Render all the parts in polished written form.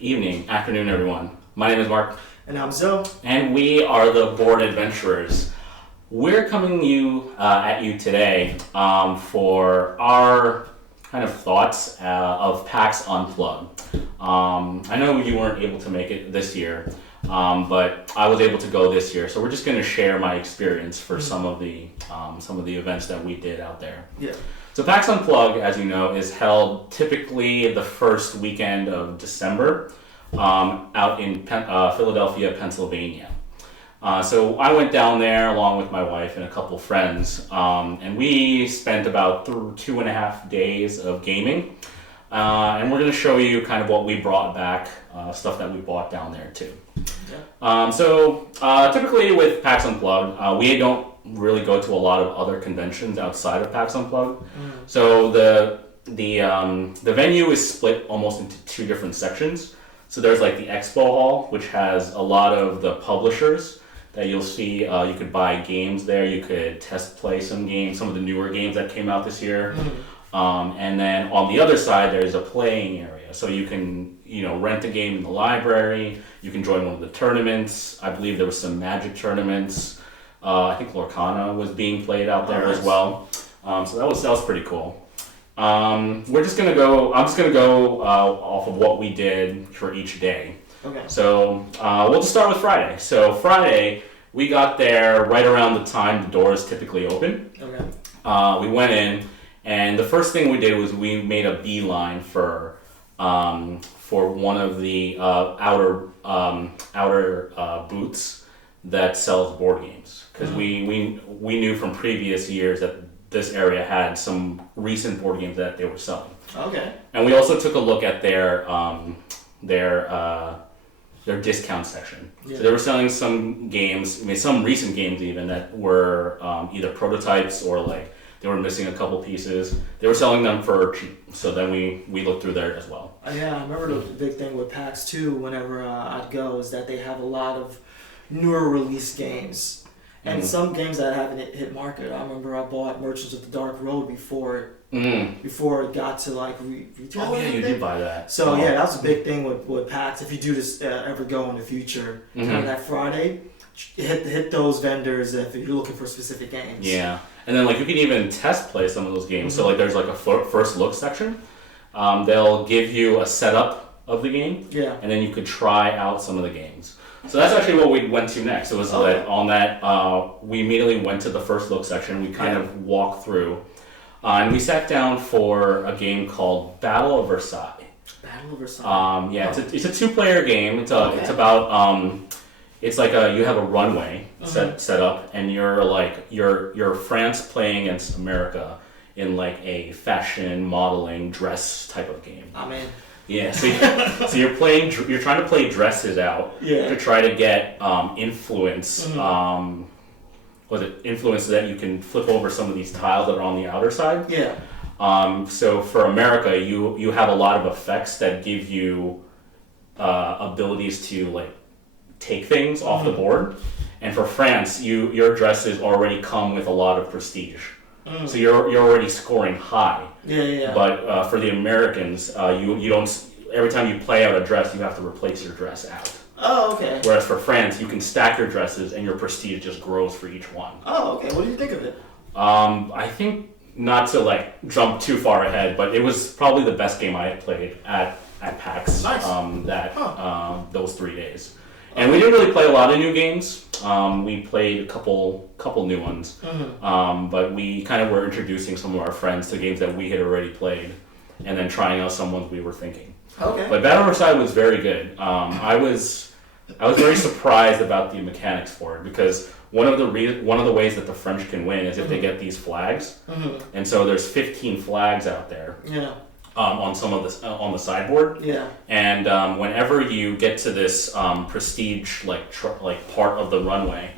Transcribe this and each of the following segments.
evening, afternoon, everyone. My name is Mark. And I'm Zoe. And we are the Board Adventurers. We're coming at you today for our kind of thoughts of Pax Unplugged. I know you weren't able to make it this year, but I was able to go this year. So we're just going to share my experience for some of the events that we did out there. Yeah. So PAX Unplugged, as you know, is held typically the first weekend of December out in Philadelphia, Pennsylvania. So I went down there along with my wife and a couple friends, and we spent about 2.5 days of gaming. And we're going to show you kind of what we brought back, stuff that we bought down there too. Yeah. Typically with PAX Unplugged, we don't really go to a lot of other conventions outside of PAX Unplugged. So the venue is split almost into two different sections. So there's like the expo hall, which has a lot of the publishers that you'll see. You could buy games there. You could test play some games, some of the newer games that came out this year. And then on the other side, there's a playing area. So you can, rent a game in the library. You can join one of the tournaments. I believe there was some Magic tournaments. I think Lorcana was being played out there as well. So that was pretty cool. I'm just gonna go off of what we did for each day. Okay. So we'll just start with Friday. So Friday, we got there right around the time the doors typically open. Okay. We went in, and the first thing we did was we made a beeline for one of the outer booths that sells board games, because we knew from previous years that this area had some recent board games that they were selling. Okay. And we also took a look at their discount section. Yeah. So they were selling some games, some recent games even, that were either prototypes or like they were missing a couple pieces. They were selling them for cheap. So then we looked through there as well. Yeah, I remember the big thing with PAX too, whenever I'd go, is that they have a lot of newer release games. And some games that haven't hit market. I remember I bought Merchants of the Dark Road before it got to like retail. Oh yeah, you did buy that. So yeah, that was a big thing with PAX. If you do this ever go in the future, kind of that Friday, hit those vendors if you're looking for specific games. Yeah, and then like you can even test play some of those games. So like there's like a first look section. They'll give you a setup of the game. Yeah. And then you could try out some of the games. So that's actually what we went to next. It was on that, we immediately went to the first look section. We kind of walked through, and we sat down for a game called Battle of Versailles. Battle of Versailles. It's a 2-player game. It's about it's like you have a runway set up, and you're France playing against America in like a fashion modeling dress type of game. I'm in. Yeah, so you're trying to play dresses out to try to get influence. Influence so that you can flip over some of these tiles that are on the outer side. Yeah. So for America, you have a lot of effects that give you abilities to like take things off the board, and for France, your dresses already come with a lot of prestige. So you're already scoring high. Yeah. But for the Americans, you don't. Every time you play out a dress, you have to replace your dress out. Oh, okay. Whereas for France, you can stack your dresses, and your prestige just grows for each one. Oh, okay. What do you think of it? I think, not to like jump too far ahead, but it was probably the best game I had played at PAX. Nice. Those 3 days. And we didn't really play a lot of new games. We played a couple new ones, but we kind of were introducing some of our friends to games that we had already played, and then trying out some ones we were thinking. Okay. But Battle of Versailles was very good. I was very surprised about the mechanics for it, because one of the ways that the French can win is if they get these flags, and so there's 15 flags out there. Yeah. On some of this on the sideboard. Yeah. And whenever you get to this prestige like part of the runway,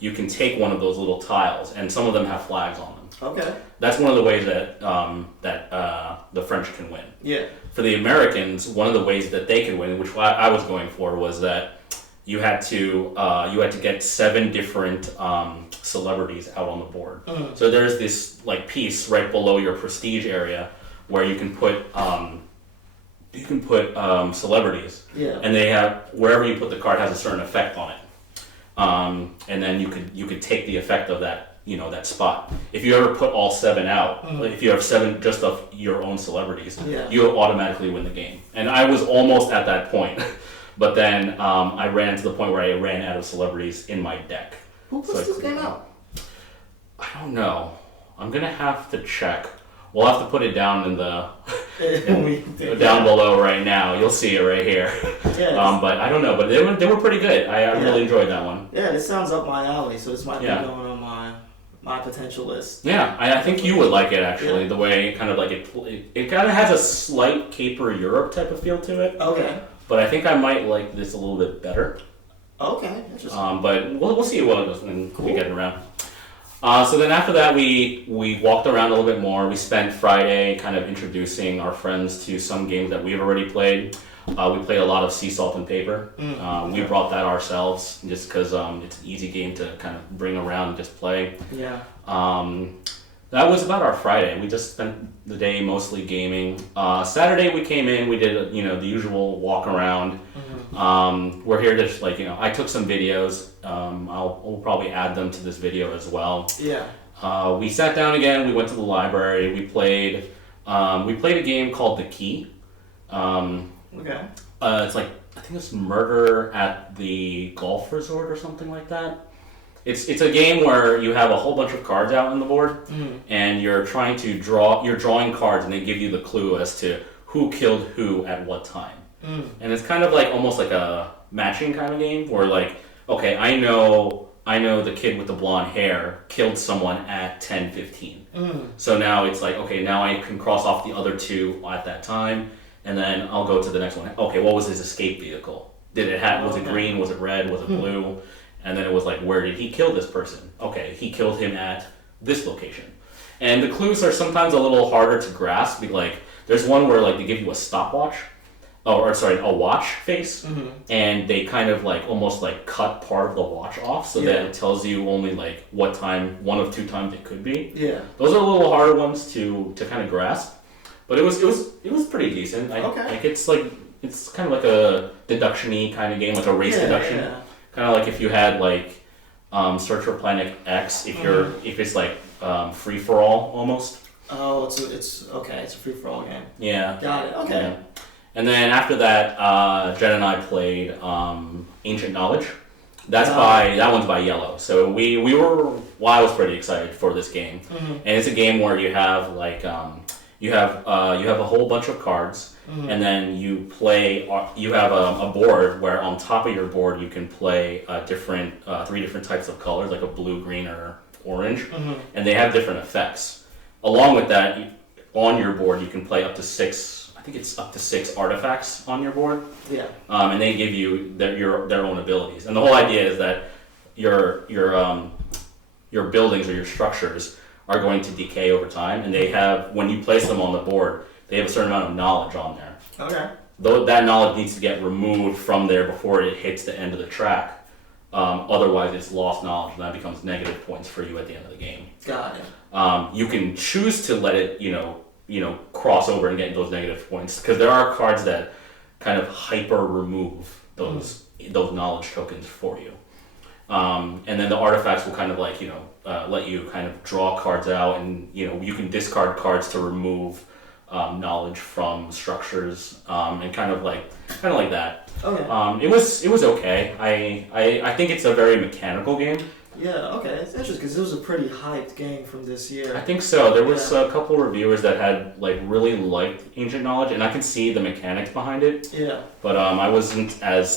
you can take one of those little tiles, and some of them have flags on them. Okay. That's one of the ways that the French can win. Yeah. For the Americans, one of the ways that they could win, which I was going for, was that you had to get 7 different celebrities out on the board. So there's this like piece right below your prestige area where you can put put celebrities. Yeah. And they have, wherever you put the card has a certain effect on it. And then you could take the effect of that, that spot. If you ever put all 7 out, like if you have 7 just of your own celebrities, you automatically win the game. And I was almost at that point, but then I ran to the point where I ran out of celebrities in my deck. Who puts this game out? I don't know. I'm gonna have to check. We'll have to put it down in the down below right now. You'll see it right here. Yeah, but I don't know. But they were pretty good. I really enjoyed that one. Yeah, this sounds up my alley. So this might be going on my potential list. Yeah, I think you would like it actually. Yeah. The way kind of like it kind of has a slight Caper Europe type of feel to it. Okay. But I think I might like this a little bit better. Okay, interesting. But we'll see what it does when we get it around. So then after that, we walked around a little bit more. We spent Friday kind of introducing our friends to some games that we've already played. We played a lot of Sea Salt and Paper. We brought that ourselves just because it's an easy game to kind of bring around and just play. Yeah. That was about our Friday. We just spent the day mostly gaming. Saturday we came in. We did the usual walk around. We're here to just I took some videos. I'll probably add them to this video as well. Yeah. We sat down again. We went to the library. We played a game called The Key. Okay. It's like I think it's Murder at the Golf Resort or something like that. It's a game where you have a whole bunch of cards out on the board, and you're trying to you're drawing cards, and they give you the clue as to who killed who at what time. And it's kind of like almost like a matching kind of game where okay, I know the kid with the blonde hair killed someone at 10:15. So now it's like, okay, now I can cross off the other 2 at that time, and then I'll go to the next one. Okay, what was his escape vehicle? Was it green? Was it red? Was it blue? And then it was like, where did he kill this person? Okay, he killed him at this location. And the clues are sometimes a little harder to grasp. There's one where they give you a stopwatch, a watch face, and they kind of almost cut part of the watch off so that it tells you only what time, 1 of 2 times it could be. Yeah. Those are a little harder ones to kind of grasp, but it was pretty decent. It's kind of like a deduction-y kind of game, like a race deduction. Yeah. Kind of like if you had Search for Planet X, if it's free for all almost. Oh, it's okay. It's a free for all game. Yeah. Got it. Okay. Yeah. And then after that, Jen and I played Ancient Knowledge. That one's by Yellow. So I was pretty excited for this game, and it's a game where you have you have a whole bunch of cards. And then you have a board where on top of your board you can play 3 different types of colors, like a blue, green, or orange, and they have different effects. Along with that, on your board you can play up to 6, I think it's up to 6 artifacts on your board. Yeah. And they give you their own abilities. And the whole idea is that your buildings or your structures are going to decay over time, and when you place them on the board, they have a certain amount of knowledge on there. Okay. Though that knowledge needs to get removed from there before it hits the end of the track. Otherwise, it's lost knowledge, and that becomes negative points for you at the end of the game. Got it. You can choose to let it, cross over and get those negative points, because there are cards that kind of hyper remove those knowledge tokens for you. And then the artifacts will kind of let you kind of draw cards out, and you can discard cards to remove knowledge from structures, and kind of like that. Okay. It was okay. I think it's a very mechanical game. Yeah. Okay. It's interesting because it was a pretty hyped game from this year. I think so. There was a couple reviewers that had really liked Ancient Knowledge, and I can see the mechanics behind it. Yeah. But I wasn't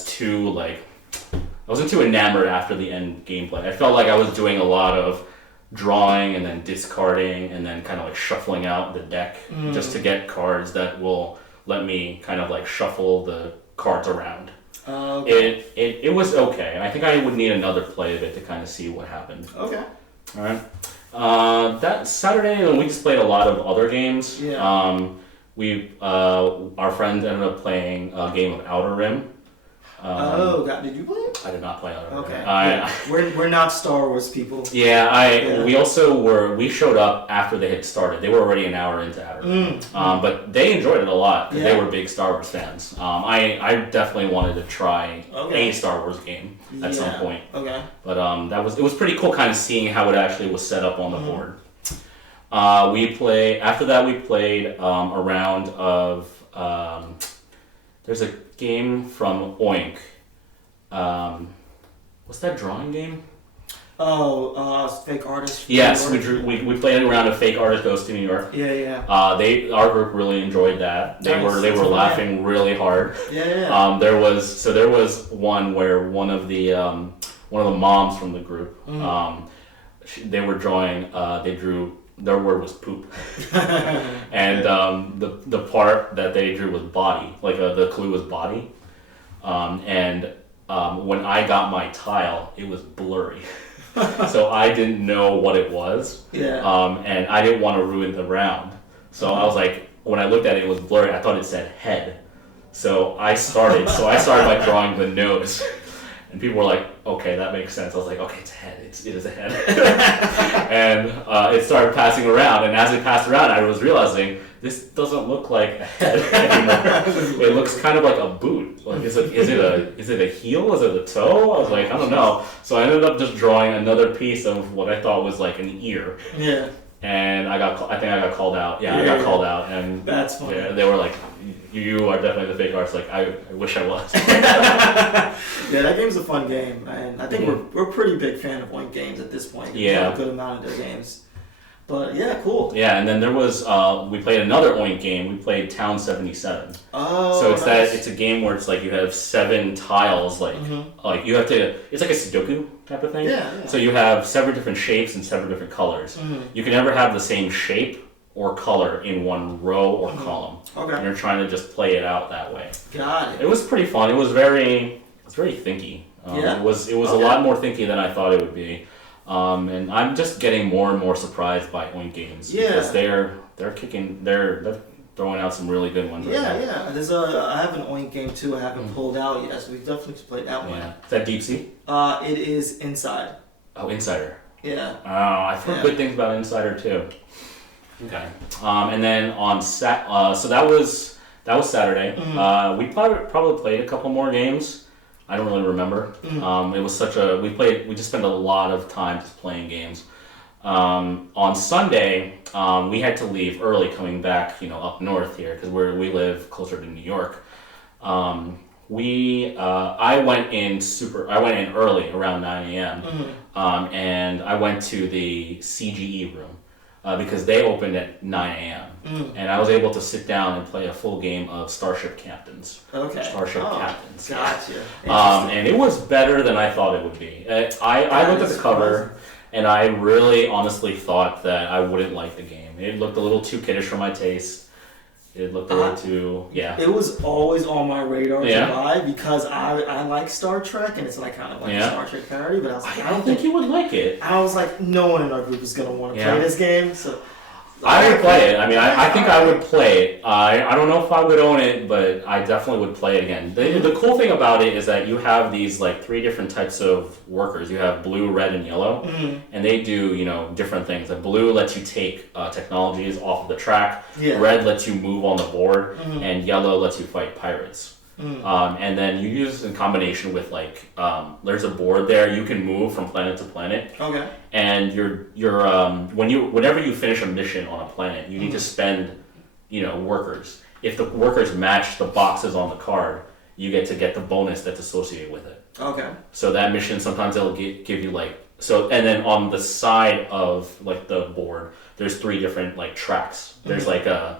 too enamored after the end gameplay. I felt like I was doing a lot of drawing and then discarding and then kind of shuffling out the deck just to get cards that will let me kind of shuffle the cards around. Okay. It was okay, and I think I would need another play of it to kind of see what happened. Okay. All right. That Saturday, we just played a lot of other games. Yeah. Our friends ended up playing a game of Outer Rim. Did you play it? I did not play Outer Rim. Okay. We're not Star Wars people. Yeah, we showed up after they had started. They were already an hour into Outer Rim. But they enjoyed it a lot because they were big Star Wars fans. I definitely wanted to try a Star Wars game at some point. Okay. But it was pretty cool kind of seeing how it actually was set up on the board. After that we played a round of there's a game from Oink. What's that drawing game? Fake Artist. Yes, we played a round of Fake Artist Goes to New York. Yeah. Our group really enjoyed that. They were laughing really hard. Yeah. There was one where one of the moms from the group they were drawing. They drew. Their word was poop, and the part that they drew was body. Like the clue was body, and when I got my tile, it was blurry, so I didn't know what it was. Yeah. And I didn't want to ruin the round, so I was like, when I looked at it, it was blurry. I thought it said head, so I started by drawing the nose. And people were like, okay, that makes sense. I was like, okay, it's a head. It is a head. And it started passing around. And as it passed around, I was realizing this doesn't look like a head anymore. It looks kind of like a boot. Like, is it a heel? Is it a toe? I was like, I don't know. So I ended up just drawing another piece of what I thought was like an ear. Yeah. And I think I got called out. Yeah, I got called out. And that's funny. Yeah, they were like, you are definitely the fake artist. Like, I wish I was. Yeah, that game's a fun game, and I think we're a pretty big fan of Oink games at this point. Yeah, a good amount of their games. But yeah, cool. Yeah, and then there was we played another Oink game. We played Town 77. Oh, so it's a game where it's like you have 7 tiles, like you have to. It's like a Sudoku type of thing. Yeah. So you have 7 different shapes and 7 different colors. You can never have the same shape or color in one row or column. Okay. And you're trying to just play it out that way. Got it. It was pretty fun. It was very thinky. It was a lot more thinky than I thought it would be. And I'm just getting more and more surprised by Oink games. Yeah. Because they're throwing out some really good ones. Yeah. I have an Oink game too. I haven't pulled out yet, so we definitely should play that one. Yeah. Is that Deep Sea? It is Inside. Oh, Insider. Yeah. Oh, I've heard good things about Insider too. Okay. And then on so that was Saturday. We probably played a couple more games. I don't really remember. It was we just spent a lot of time just playing games. On Sunday, we had to leave early coming back, up north here because we live closer to New York. I went in early around 9 a.m. And I went to the CGE room. Because they opened at 9 a.m. And I was able to sit down and play a full game of Starship Captains. Okay. Starship Captains. Gotcha. And it was better than I thought it would be. I looked at the cover, and I really honestly thought that I wouldn't like the game. It looked a little too kiddish for my taste. It looked a little too, It was always on my radar to buy because I like Star Trek and it's like kind of like a Star Trek parody, but I was like, I don't think you would like it. I was like, no one in our group is going to want to play this game, so... I would play it. I mean, I think I would play it. I don't know if I would own it, but I definitely would play it again. The cool thing about it is that you have these like 3 different types of workers. You have blue, red, and yellow, and they do different things. Like blue lets you take technologies off of the track. Red lets you move on the board, and yellow lets you fight pirates. And then you use it in combination with there's a board there. You can move from planet to planet. Okay. And whenever you finish a mission on a planet, you need to spend, workers. If the workers match the boxes on the card, you get the bonus that's associated with it. Okay. So that mission sometimes it'll give you and then on the side of the board, there's 3 different tracks. There's a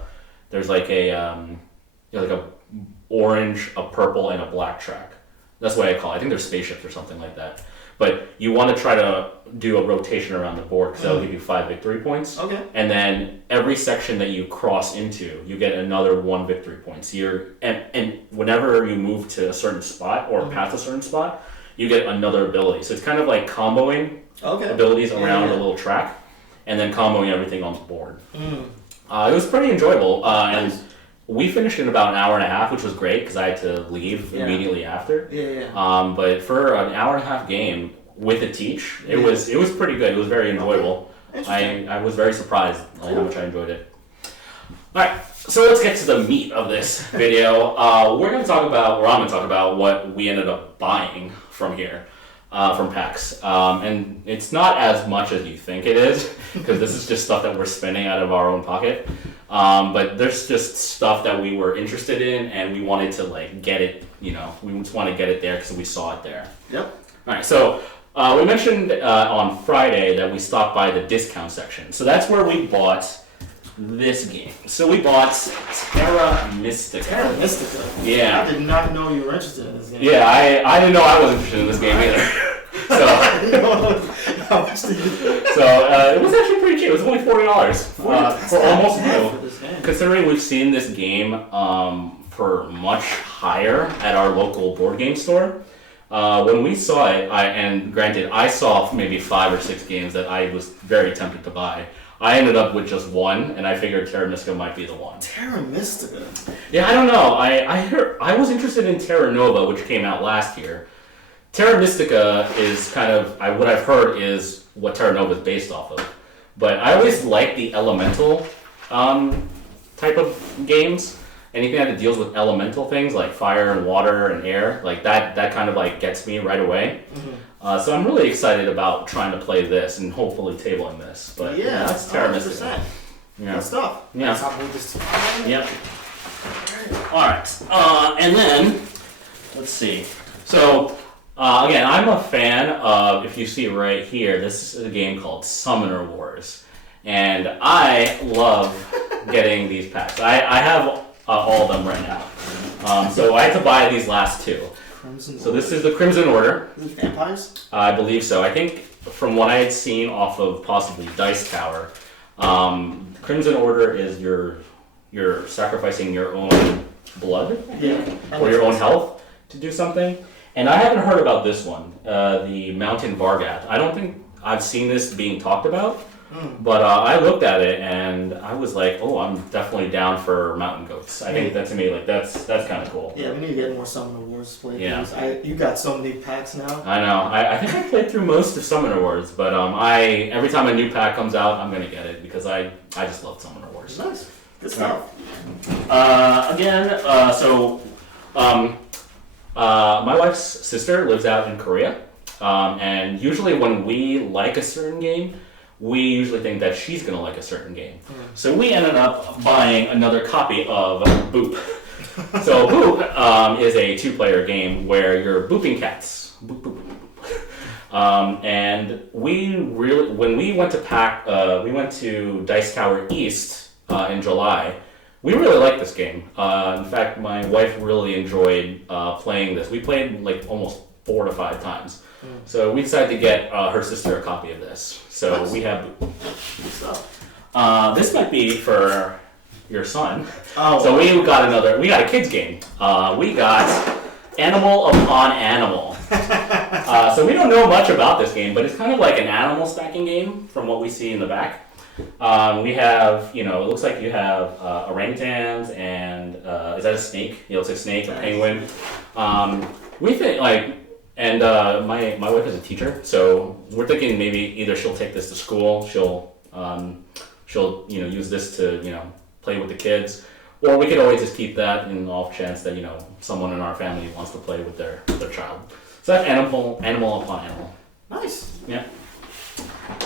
orange, a purple, and a black track. That's what I call it. I think they're spaceships or something like that. But you want to try to do a rotation around the board because that'll give you 5 victory points. Okay. And then every section that you cross into, you get another 1 victory point. So and whenever you move to a certain spot or past a certain spot, you get another ability. So it's kind of like comboing abilities around a little track and then comboing everything on the board. It was pretty enjoyable. And we finished in about an hour and a half, which was great because I had to leave immediately after. Yeah. But for an hour and a half game with a teach, it was pretty good. It was very enjoyable. I was very surprised at how much I enjoyed it. All right, so let's get to the meat of this video. I'm going to talk about what we ended up buying from here. From PAX. And it's not as much as you think it is, because this is just stuff that we're spending out of our own pocket. But there's just stuff that we were interested in, and we wanted to like get it, we just want to get it there because we saw it there. Yep. Alright, so we mentioned on Friday that we stopped by the discount section. So that's where we bought this game. So we bought Terra Mystica. Terra Mystica? Yeah. I did not know you were interested in this game. Yeah, I didn't know I was interested in this game either. So it was actually pretty cheap. It was only $40 for almost new. Considering we've seen this game for much higher at our local board game store. When we saw it, and granted, I saw maybe 5 or 6 games that I was very tempted to buy. I ended up with just one, and I figured Terra Mystica might be the one. Terra Mystica? Yeah, I don't know. I was interested in Terra Nova, which came out last year. Terra Mystica is kind of, what I've heard is what Terra Nova is based off of. But I always like the elemental type of games. Anything that deals with elemental things like fire and water and air, like that kind of like gets me right away. Mm-hmm. So I'm really excited about trying to play this and hopefully tabling this. But yeah, that's Terra Mystica. Yeah. Good stuff. Yeah. Yep. All right. And then let's see. So again, I'm a fan of, if you see right here, this is a game called Summoner Wars, and I love getting these packs. I have all of them right now. So I had to buy these last two. So this is the Crimson Order. Is it vampires? I believe so. I think from what I had seen off of possibly Dice Tower, Crimson Order is you're sacrificing your own blood or your own health to do something. And I haven't heard about this one, the Mountain Vargath. I don't think I've seen this being talked about. But I looked at it and I was like, oh, I'm definitely down for mountain goats. I think that to me, like that's kind of cool. Yeah, we need to get more Summoner Wars played. Yeah. You got so many packs now. I know. I think I played through most of Summoner Wars, but every time a new pack comes out, I'm gonna get it because I just love Summoner Wars. Nice. Good stuff. My wife's sister lives out in Korea, and usually when we like a certain game, we usually think that she's going to like a certain game. So we ended up buying another copy of Boop. So Boop is a 2-player game where you're booping cats. Boop, boop, boop. And when we went to Dice Tower East in July, we really liked this game. In fact, my wife really enjoyed playing this. We played like almost 4 to 5 times. So we decided to get her sister a copy of this. So we have this might be for your son. Oh. So we got a kids game. We got Animal Upon Animal. So we don't know much about this game, but it's kind of like an animal stacking game from what we see in the back. We have, it looks like you have orangutans and is that a snake? It looks like a snake, a penguin. We think and my wife is a teacher, so we're thinking maybe either she'll take this to school, she'll use this to play with the kids, or we could always just keep that in the off chance that someone in our family wants to play with their child. So that's Animal Upon Animal. Nice. Yeah.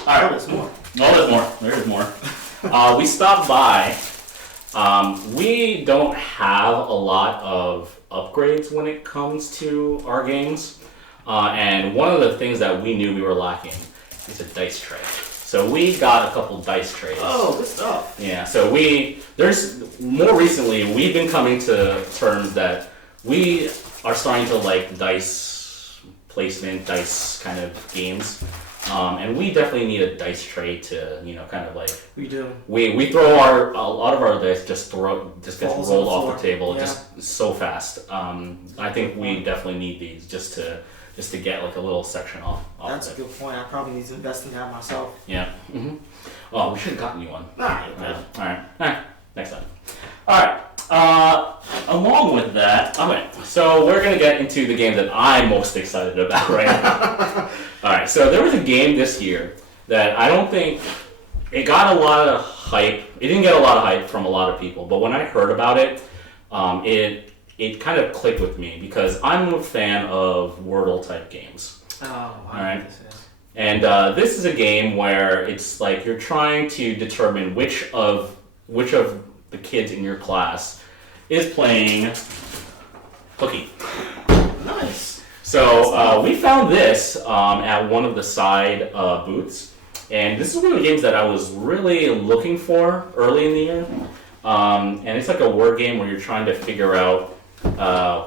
All right. There's more. Oh, there's more. There is more. We stopped by. We don't have a lot of upgrades when it comes to our games. And one of the things that we knew we were lacking is a dice tray. So we got a couple dice trays. Oh, good stuff. Yeah, so more recently, we've been coming to terms that we are starting to like dice placement, dice kind of games. And we definitely need a dice tray to, kind of like... We do. We throw a lot of our dice just gets rolled off the table just so fast. I think we definitely need these just to get like a little section off That's of a good point. I probably need to invest in that myself. Yeah. Mm-hmm. Oh, we should have gotten you one. Nah, All right. Next time. All right. along with that, okay, so we're gonna get into the game that I'm most excited about right now. All right, so there was a game this year that I don't think it got a lot of hype. It didn't get a lot of hype from a lot of people, but when I heard about it, it kind of clicked with me because I'm a fan of Wordle type games. Oh, wow. All right. And this is a game where it's like you're trying to determine which of the kids in your class is playing hooky. Nice. So we found this at one of the side booths, and this is one of the games that I was really looking for early in the year. And it's like a word game where you're trying to figure out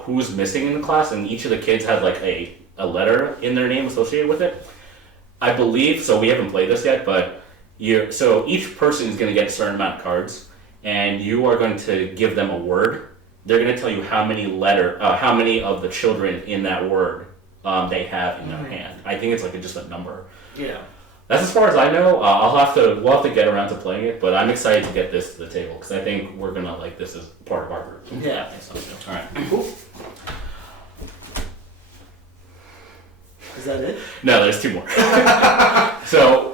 who's missing in the class, and each of the kids has like a letter in their name associated with it. I believe, so we haven't played this yet, but so each person is going to get a certain amount of cards, and you are going to give them a word. They're going to tell you how many of the children in that word they have in their hand. I think it's like just a number. Yeah. That's as far as I know. We'll have to get around to playing it, but I'm excited to get this to the table because I think we're gonna like this as part of our group. Yeah, I think so too. All right. Cool. Is that it? No, there's two more. So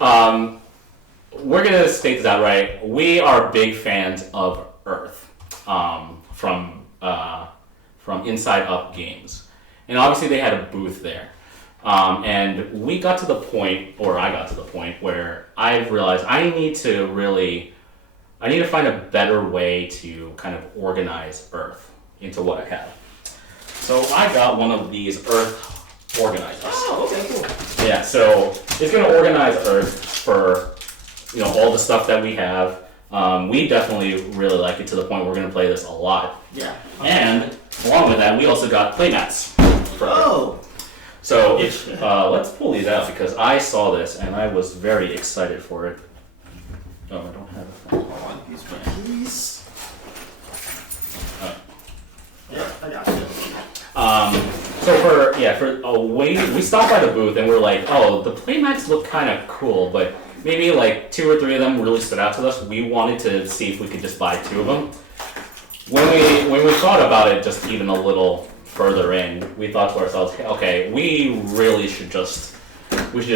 we're gonna state this outright. We are big fans of Earth from Inside Up Games, and obviously they had a booth there. And we got to the point, or I got to the point, where I realized I need to find a better way to kind of organize Earth into what I have. So I got one of these Earth organizers. Oh, okay, cool. Yeah, so it's going to organize Earth for, all the stuff that we have. We definitely really like it to the point we're going to play this a lot. Yeah. And along with that, we also got playmats for Earth. Oh. So let's pull these out because I saw this and I was very excited for it. Oh, I don't have it. Hold on, piece by piece. Yeah, I got you. We stopped by the booth and we're like, oh, the playmats look kind of cool, but maybe like 2 or 3 of them really stood out to us. We wanted to see if we could just buy 2 of them. When we thought about it, just even a little further in, we thought to ourselves, okay, we should just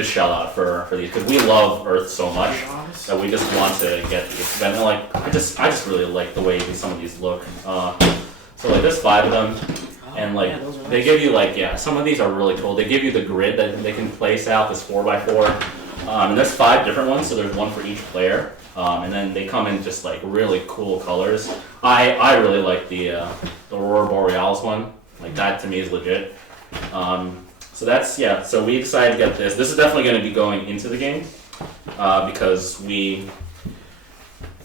shell out for these because we love Earth so much that we just want to get these. And like, I just really like the way some of these look. So like there's 5 of them, and like they give you some of these are really cool. They give you the grid that they can place out, this 4x4, and there's 5 different ones, so there's one for each player. And then they come in just like really cool colors. I really like the Aurora Borealis one. Like that to me is legit. So that's, so we decided to get this. This is definitely going to be going into the game because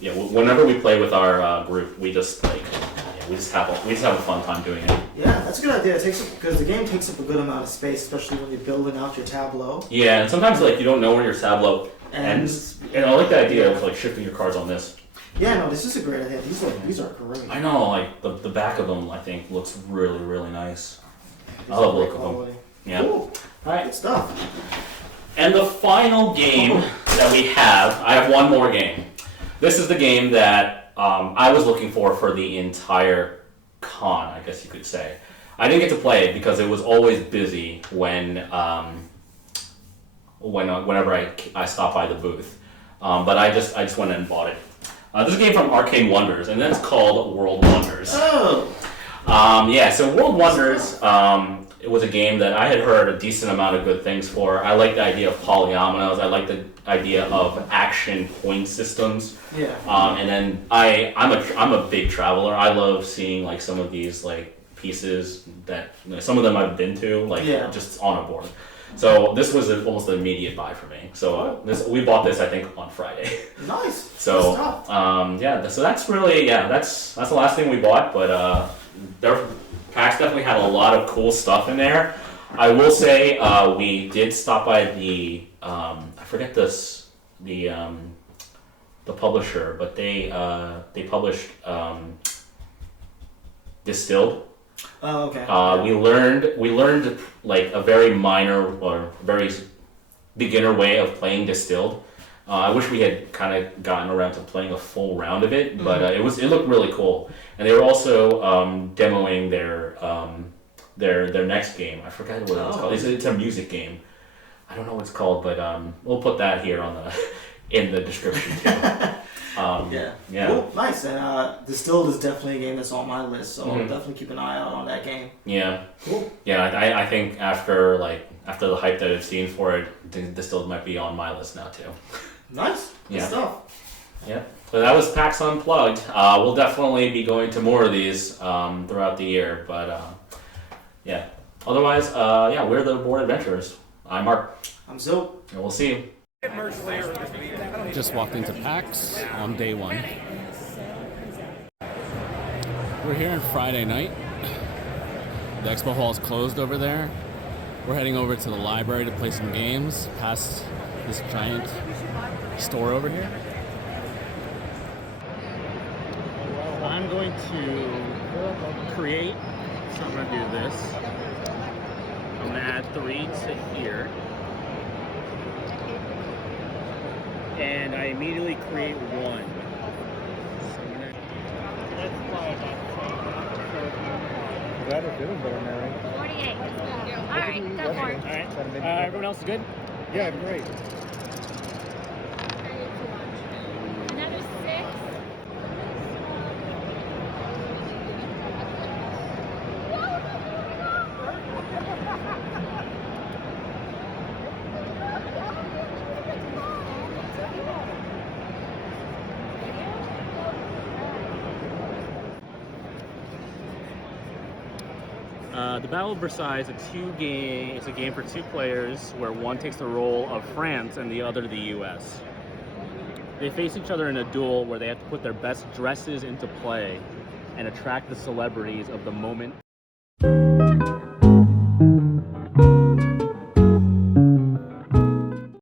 whenever we play with our group, we just have a fun time doing it. Yeah, that's a good idea. Because the game takes up a good amount of space, especially when you're building out your tableau. Yeah, and sometimes you don't know where your tableau ends. And I like the idea of shifting your cards on this. Yeah, no, this is a great idea. These are great. I know, the back of them I think looks really, really nice. I love the look of them. Yeah. Cool. Alright. Good stuff. And the final game that we have, I have one more game. This is the game that I was looking for the entire con, I guess you could say. I didn't get to play it because it was always busy whenever I stopped by the booth. But I just went and bought it. This is a game from Arcane Wonders, and then it's called World Wonders. Oh! So World Wonders, it was a game that I had heard a decent amount of good things for. I like the idea of polyominoes. I like the idea of action point systems. Yeah. And then I'm a big traveler. I love seeing some of these pieces that some of them I've been to just on a board. So this was almost an immediate buy for me. So we bought this I think on Friday. Nice. So so that's really that's the last thing we bought. But Pax definitely had a lot of cool stuff in there. I will say we did stop by the I forget the publisher, but they published Distilled. Oh, okay. We learned a very minor or very beginner way of playing Distilled. I wish we had kind of gotten around to playing a full round of it, but it looked really cool. And they were also demoing their next game. I forgot what it's called. It's a music game. I don't know what it's called, but we'll put that here on in the description too. Yeah. Cool. Nice. And Distilled is definitely a game that's on my list, so I'll definitely keep an eye out on that game. Yeah. Cool. Yeah, I think after the hype that I've seen for it, Distilled might be on my list now too. Nice. Good stuff. Yeah. So that was PAX Unplugged. We'll definitely be going to more of these throughout the year, but yeah. Otherwise, we're the Board Adventurers. I'm Mark. I'm Zoe. And we'll see you. Just walked into PAX on day one. We're here on Friday night. The expo hall is closed over there. We're heading over to the library to play some games past this giant store over here. I'm going to create, so I'm going to do this. I'm going to add 3 to here. And I immediately create 1. So I'm gonna... Let's fly about. That is good, better now. 48. All right, go for it. All right. Everyone else is good? Yeah, great. Another 6. The Battle of Versailles is it's a game for 2 players where one takes the role of France and the other the US. They face each other in a duel where they have to put their best dresses into play and attract the celebrities of the moment.